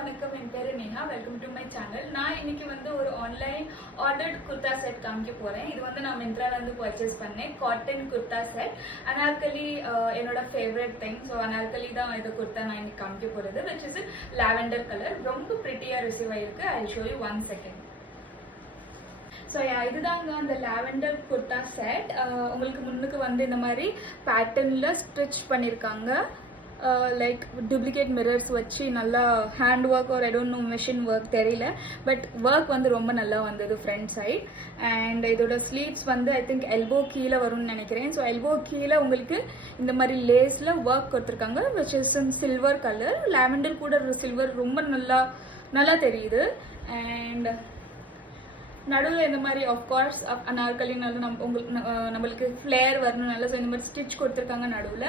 வணக்கம் என் பேரு Neha welcome to my channel நான் இன்னைக்கு வந்து ஒரு ஆன்லைன் ஆர்டர்ட் குர்தா செட் காமிக்க போறேன் இது வந்து நான் மிந்த்ரால இருந்து பர்ச்சேஸ் பண்ணேன் காட்டன் குர்தா செட் அனார்கலி என்னோட ஃபேவரட் திங் ஸோ அனார்கலி தான் இது குர்தா நான் இன்னைக்கு காமிக்க போறது which is lavender கலர் ரொம்ப பிரிட்டியா ரிசீவ் ஆயிருக்கு I show you 1 second so இதுதாங்க அந்த லாவெண்டர் குர்தா செட் உங்களுக்கு முன்னுக்கு வந்து இந்த மாதிரி பேட்டர்னில் ஸ்டிச் பண்ணியிருக்காங்க லைக் டூப்ளிகேட் மிரர்ஸ் வச்சு நல்லா ஹேண்ட் ஒர்க் ஒரு I don't know machine work தெரியல பட் ஒர்க் வந்து ரொம்ப நல்லா வந்தது ஃப்ரண்ட் சைட் அண்ட் இதோட ஸ்லீவ்ஸ் வந்து ஐ திங்க் எல்போ கீழே வரும்னு நினைக்கிறேன் ஸோ எல்போ கீழே உங்களுக்கு இந்த மாதிரி லேஸில் ஒர்க் கொடுத்துருக்காங்க which is in silver colour lavender கூட சில்வர் ரொம்ப நல்லா தெரியுது அண்ட் நடுவில் இந்த மாதிரி ஆஃப்கோர்ஸ் அனார்கலினால நம்மளுக்கு ஃப்ளேர் வரணும்னால ஸோ இந்த மாதிரி ஸ்டிச் கொடுத்துருக்காங்க நடுவில்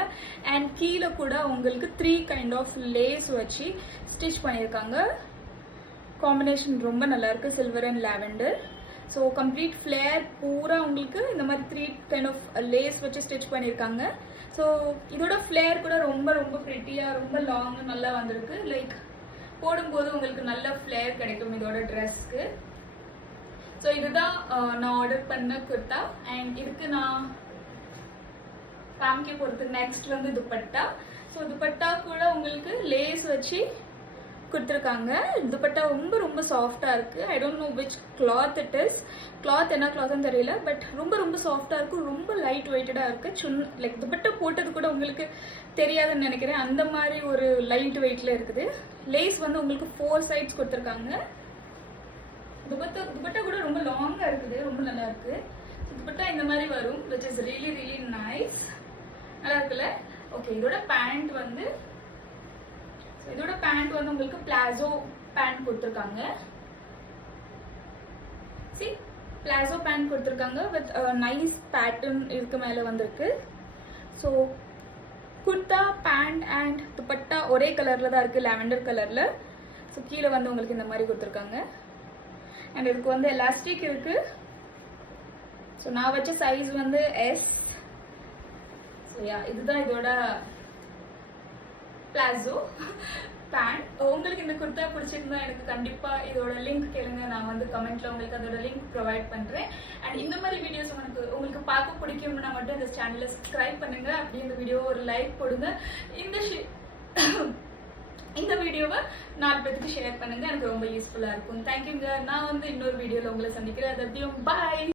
அண்ட் கீழே கூட உங்களுக்கு 3 கைண்ட் ஆஃப் லேஸ் வச்சு ஸ்டிச் பண்ணியிருக்காங்க காம்பினேஷன் ரொம்ப நல்லாயிருக்கு silver and lavender so complete flare பூரா உங்களுக்கு இந்த மாதிரி 3 கைண்ட் ஆஃப் லேஸ் வச்சு ஸ்டிச் பண்ணியிருக்காங்க ஸோ இதோட ஃப்ளேர் கூட ரொம்ப ப்ரிட்டியாக ரொம்ப லாங் நல்லா வந்திருக்கு லைக் போடும்போது உங்களுக்கு நல்ல ஃப்ளேர் கிடைக்கும் இதோட ட்ரெஸ்க்கு ஸோ இதுதான் நான் ஆர்டர் பண்ண குர்தா அண்ட் இதுக்கு நான் காமிக்க போகிறது நெக்ஸ்ட் வந்து துப்பட்டா ஸோ துப்பட்டா கூட உங்களுக்கு லேஸ் வச்சு கொடுத்துருக்காங்க துப்பட்டா ரொம்ப சாஃப்டாக இருக்குது I don't know which cloth it is cloth என்ன கிளாத்னு தெரியல பட் ரொம்ப சாஃப்டாக இருக்கும் ரொம்ப லைட் வெயிட்டடாக இருக்குது லைக் துப்பட்டா போட்டது கூட உங்களுக்கு தெரியாதுன்னு நினைக்கிறேன் அந்த மாதிரி ஒரு லைட் வெயிட்டில் இருக்குது லேஸ் வந்து உங்களுக்கு 4 சைட்ஸ் கொடுத்துருக்காங்க துப்பட்டா கூட ரொம்ப லாங்கா இருக்குது ரொம்ப நல்லா இருக்கு துப்பட்டா இந்த மாதிரி வரும் which is really nice நல்லா இருக்குல்ல ஓகே இதோட பேண்ட் வந்து உங்களுக்கு பிளாசோ பேண்ட் கொடுத்துருக்காங்க see பிளாசோ பேண்ட் கொடுத்துருக்காங்க வித் நைஸ் பேட்டர்ன் இதுக்கு மேலே வந்திருக்கு so kurta pant and dupatta ஒரே கலரில் தான் இருக்குது லாவெண்டர் கலரில் ஸோ கீழே வந்து உங்களுக்கு இந்த மாதிரி கொடுத்துருக்காங்க அண்ட் இதுக்கு வந்து எலாஸ்டிக் இருக்கு ஸோ நான் வச்ச சைஸ் வந்து எஸ் ஸோ இதுதான் இதோட பிளாசோ பேண்ட் உங்களுக்கு இந்த குர்தா பிடிச்சிருந்தா எனக்கு கண்டிப்பாக இதோட லிங்க் கேளுங்க நான் வந்து கமெண்ட்ல உங்களுக்கு அதோட லிங்க் ப்ரொவைட் பண்ணுறேன் அண்ட் இந்த மாதிரி வீடியோஸ் உங்களுக்கு பார்க்க பிடிக்கும்னா மட்டும் இந்த சேனலை சப்ஸ்கிரைப் பண்ணுங்க அப்படி இந்த வீடியோ ஒரு லைக் கொடுங்க இந்த வீடியோவை 4 பேருக்கு ஷேர் பண்ணுங்க எனக்கு ரொம்ப யூஸ்ஃபுல்லாக இருக்கும் தேங்க்யூங்க நான் வந்து இன்னொரு வீடியோவில் உங்களை சந்திக்கிறேன் அது எப்படியும் பாய்